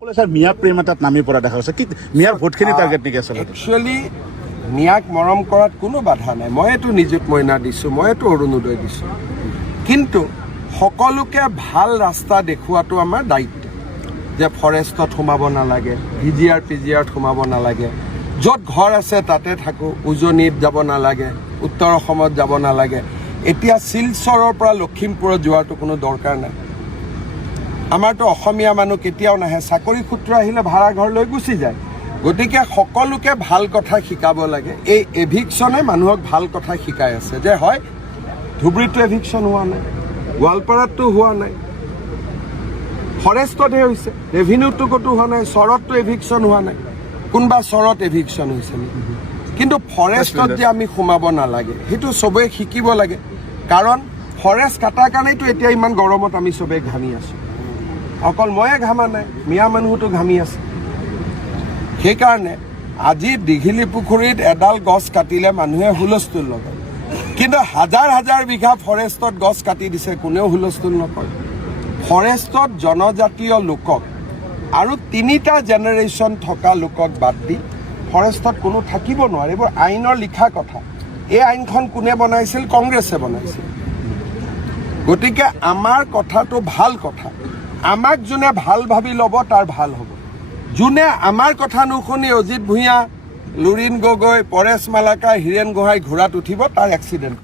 sir মিয়া প্ৰেম এটাত নামি পৰা দেখা গৈছে কি মিয়াৰ ভোটখিনি টাৰ্গেট নেকি আচলতে একচুৱেলি মিয়াক মৰম কৰাত কোনো বাধা নাই মইতো নিযুত মইনা দিছোঁ মইতো অৰুণোদয় দিছোঁ কিন্তু সকলোকে ভাল ৰাস্তা দেখুৱাটো আমাৰ দায়িত্ব যে ফৰেষ্টত সোমাব নালাগে ভিজিআৰ পিজিআৰত সোমাব নালাগে য'ত ঘৰ আছে তাতে থাকোঁ উজনিত যাব নালাগে উত্তৰ অসমত যাব নালাগে এতিয়া শিলচৰৰ পৰা লখিমপুৰত যোৱাটো কোনো দৰকাৰ নাই আমাৰতো অসমীয়া মানুহ কেতিয়াও নাহে চাকৰি সূত্ৰ আহিলে ভাড়া ঘৰ লৈ গুচি যায় গতিকে সকলোকে ভাল কথা শিকাব লাগে এই এভিকশ্যনে মানুহক ভাল কথা শিকাই আছে যে হয় ধুবুৰীতো এভিকশ্যন হোৱা নাই গোৱালপাৰাতো হোৱা নাই ফৰেষ্টতহে হৈছে ৰেভিনিউটো ক'তো হোৱা নাই চৰততো এভিকশ্যন হোৱা নাই কোনোবা চৰত এভিকশ্যন হৈছে নেকি কিন্তু ফৰেষ্টত যে আমি সোমাব নালাগে সেইটো চবেই শিকিব লাগে কাৰণ ফৰেষ্ট কটাৰ কাৰণেতো এতিয়া ইমান গৰমত আমি চবেই ঘামি আছোঁ অকল ময়ে ঘামা নাই মিয়া মানুহতো ঘামি আছে সেইকাৰণে আজি দীঘলী পুখুৰীত এডাল গছ কাটিলে মানুহে হুলস্থুল লগায় কিন্তু হাজাৰ হাজাৰ বিঘা ফৰেষ্টত গছ কাটি দিছে কোনেও হুলস্থুল নকৰে ফৰেষ্টত জনজাতীয় লোকক আৰু 3টা জেনেৰেশ্যন থকা লোকক বাদ দি ফৰেষ্টত কোনো থাকিব নোৱাৰে এইবোৰ আইনৰ লিখা কথা এই আইনখন কোনে বনাইছিল কংগ্ৰেছে বনাইছিল গতিকে আমাৰ কথাটো ভাল কথা আমাক যোনে ভাল ভাবি ল'ব তাৰ ভাল হ'ব যোনে আমাৰ কথা নুশুনি অজিত ভূঞা লুৰিণ গগৈ পৰেশ মালাকা হীৰেণ গোহাঁই ঘোঁৰাত উঠিব তাৰ এক্সিডেণ্ট